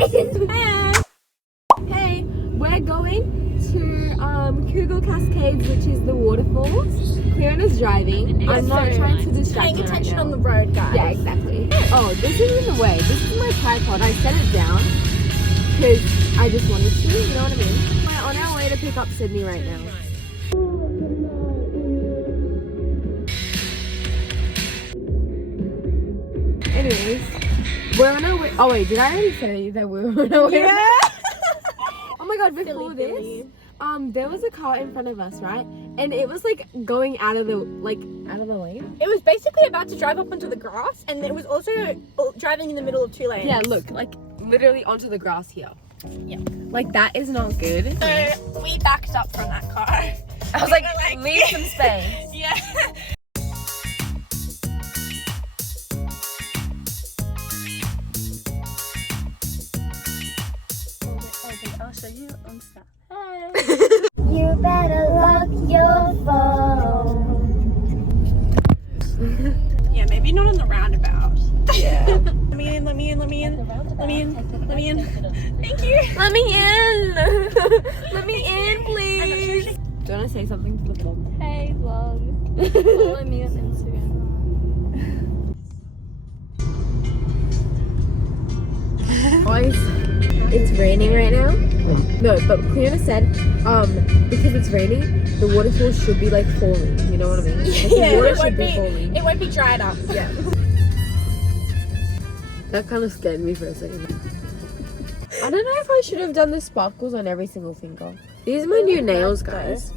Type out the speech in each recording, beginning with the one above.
Hey, we're going to Cougal Cascades, which is the waterfalls. Cliodhna's driving. I'm not trying to distract Paying her attention right on now. the road, guys. Yeah, exactly. Oh, this is in the way. This is my tripod. I set it down because I just wanted to, you know what I mean? We're on our way to pick up Sydney right now. Anyways, we're on our way. Oh wait, did I already say that we were on our way? Yeah. Oh my god, before this, there was a car in front of us, right? And it was like going out of the lane. It was basically about to drive up onto the grass, and it was also driving in the middle of two lanes. Yeah, look, like literally onto the grass here. Yeah. Like that is not good. So we backed up from that car. I was like, leave some space. Yeah. I'll show you on stuff. Hey. You better lock your phone. Yeah, maybe not on the roundabout. Yeah. Let me in. Thank you. Let me in. Let me in, please. Do you want to say something to the vlog? Hey vlog. Follow me on Instagram. Guys, it's raining right now. No, but Cliodhna said, because it's raining, the waterfall should be like falling. You know what I mean? Like, the water should be falling. It won't be dried up. Yeah. That kind of scared me for a second. I don't know if I should have done the sparkles on every single finger. These are my new nails, guys.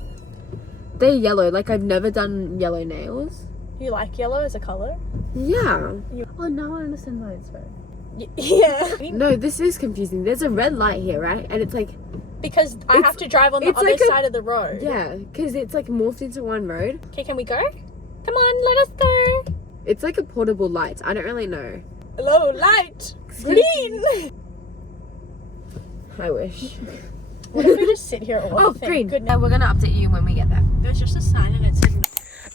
They're yellow. Like, I've never done yellow nails. You like yellow as a color? Yeah. Oh, now I understand why it's red. Yeah. No, this is confusing. There's a red light here, right? And it's like... Because I have to drive on the other side of the road. Yeah, because it's like morphed into one road. Okay, can we go? Come on, let us go. It's like a portable light. I don't really know. Hello, light. Green. I wish. What if we just sit here all Oh, green. Yeah, we're gonna update you when we get there. There's just a sign and it said no.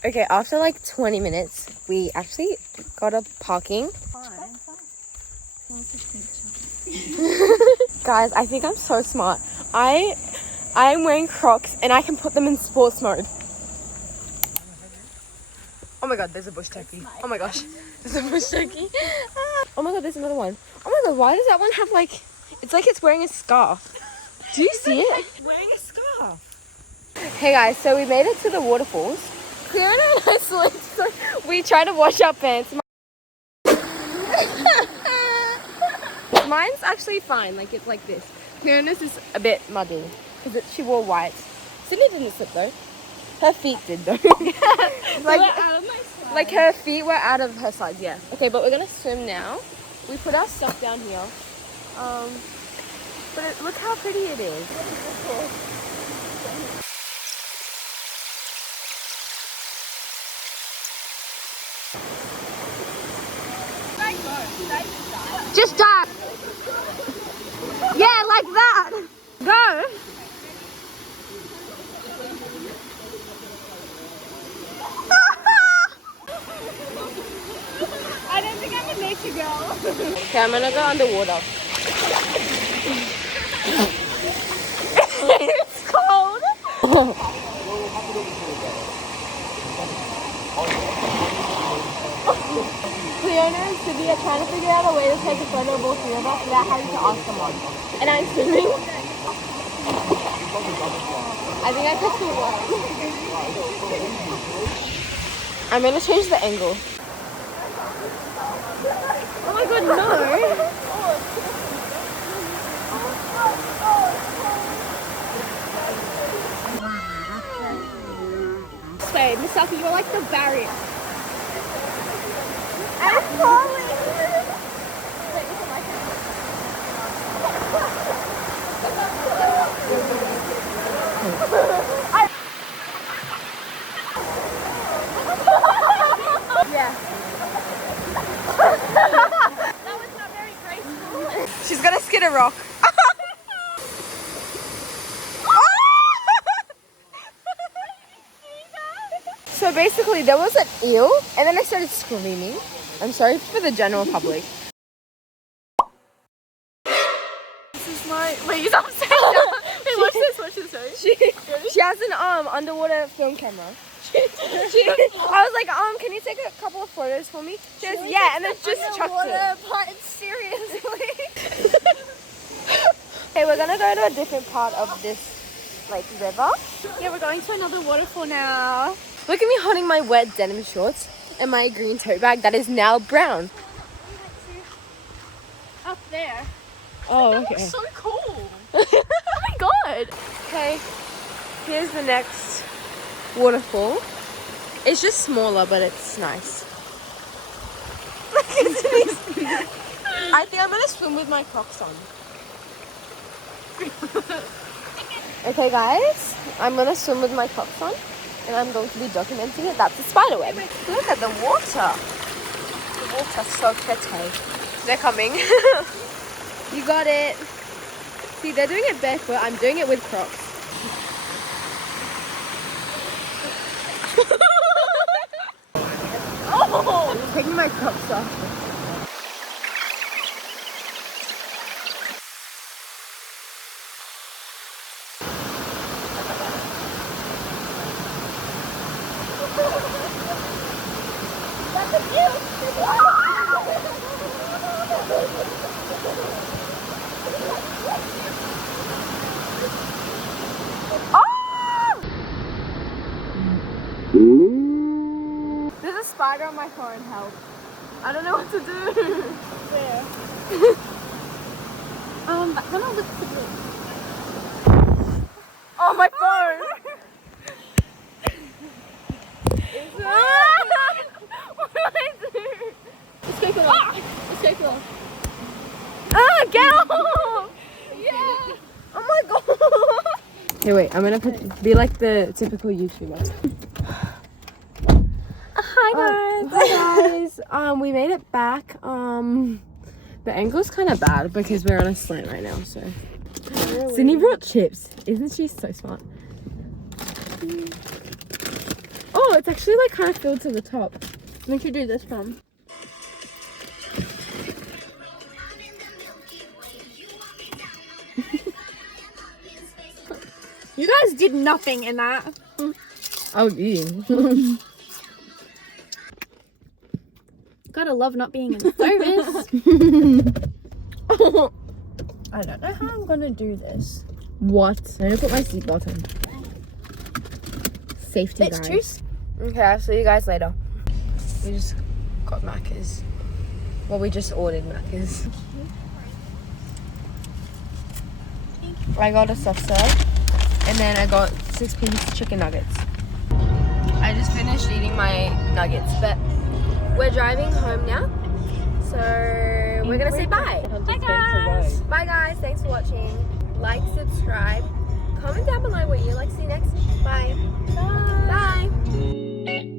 Okay, after like 20 minutes, we actually got a parking. Guys, I think I'm so smart. I'm wearing Crocs and I can put them in sports mode. Oh my god, there's a bush turkey. Oh my gosh, there's a bush turkey. Oh my god, there's another one. Oh my god, why does that one have like, it's like it's wearing a scarf. Do you see it? Wearing a scarf. Hey guys, so we made it to the waterfalls. Cliodhna and I slipped, so we tried to wash our pants. Mine's actually fine, like it's like this. Cliodhna's is a bit muddy because she wore white. Sydney didn't slip though. Her feet did though. like her feet were out of her sides, yeah. Okay, but we're gonna swim now. We put our stuff down here. But look how pretty it is. Just dive. Yeah, like that. Go. I don't think I'm a nature girl. Okay, I'm gonna go underwater. It's cold. Cliodhna and Sydney are trying to figure out a way to take a photo of all three of us without having to ask someone. And I'm swimming. I think I pressed the water. I'm gonna change the angle. Oh my god, no! Say, Miss Saki, you're like the barrier. I'm falling. Yeah. That was not very graceful. She's gonna skid a rock. So basically there was an eel and then I started screaming. I'm sorry for the general public. is my. Wait, he's upside down. Wait, watch this. Watch this. Sorry. She has an underwater film camera. I was like, can you take a couple of photos for me? She goes, yeah, and then just chucked it. But seriously. Okay, we're gonna go to a different part of this, like, river. Yeah, we're going to another waterfall now. Look at me holding my wet denim shorts and my green tote bag that is now brown. Up there. Oh, That okay. looks so cool. Oh my god. Okay, here's the next waterfall. It's just smaller, but it's nice. I think I'm gonna swim with my Crocs on. Okay, guys, I'm gonna swim with my Crocs on, and I'm going to be documenting it. That's a spider web. Look at the water. The water's so pretty. They're coming. You got it. See, they're doing it barefoot. I'm doing it with Crocs. Oh! I'm taking my Crocs off. There's a spider on my phone. Help! I don't know what to do. There. But then I'll look for you. Oh, my phone! What do I do? Let's go for that. Let's go for that. Ah, get off! Yeah. Oh my god! Okay, wait. I'm gonna be like the typical YouTuber. Hi guys. Hi guys. We made it back. The angle's kind of bad because we're on a slant right now. So Sydney brought chips. Isn't she so smart? Oh, it's actually like kind of filled to the top. We should do this one. You guys did nothing in that. Oh, yeah. Gotta love not being in service. I don't know how I'm gonna do this. What? I need to put my seatbelt on. Safety, It's guys. Okay, I'll see you guys later. We just got Macca's. Well, we just ordered Macca's. I got a soft serve, and then I got 6-piece chicken nuggets. I just finished eating my nuggets, but we're driving home now, so we're gonna say bye. Bye guys. Bye guys, thanks for watching. Like, subscribe, comment down below what you'd like to see next. Bye. Bye. Bye.